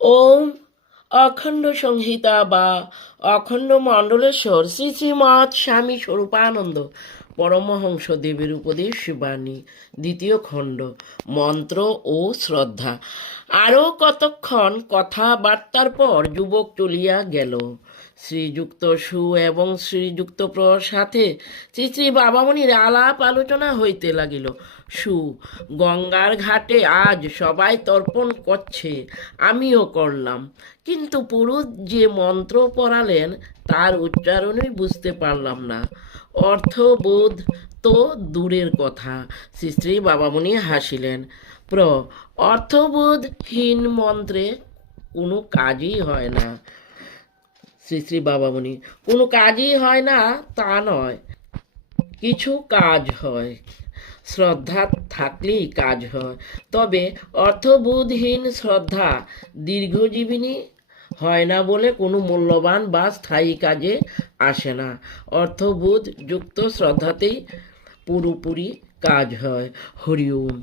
ওম অখণ্ড সংহিতা বা অখণ্ড মণ্ডলেশ্বর শ্রী শ্রীমৎ স্বামী স্বরূপানন্দ পরমহংস দেবের উপদেশ বাণী দ্বিতীয় খণ্ড মন্ত্র ও শ্রদ্ধা। আরও কতক্ষণ কথাবার্তার পর যুবক চলিয়া গেল। শ্রীযুক্ত সু এবং শ্রীযুক্ত প্রর সাথে শ্রী শ্রী বাবামণির আলাপ আলোচনা হইতে লাগিল। সু: গঙ্গার ঘাটে আজ সবাই তর্পণ করছে, আমিও করলাম, কিন্তু পুরুষ যে মন্ত্র পড়ালেন তার উচ্চারণই বুঝতে পারলাম না। অর্থবোধ তো দূরের কথা। শ্রী শ্রী বাবামণি হাসিলেন। অর্থবোধহীন মন্ত্রে কোনো কাজই হয় না। শ্রী শ্রী বাবামণি: কোনো কাজই হয় না তা নয়, কিছু কাজ হয়। শ্রদ্ধা থাকলেই কাজ হয়, তবে অর্থবোধহীন শ্রদ্ধা দীর্ঘজীবিনী হয় না বলে কোনো মূল্যবান বা স্থায়ী কাজে আসে না। অর্থবোধ যুক্ত শ্রদ্ধাতেই পুরোপুরি কাজ হয়। হরি ওম।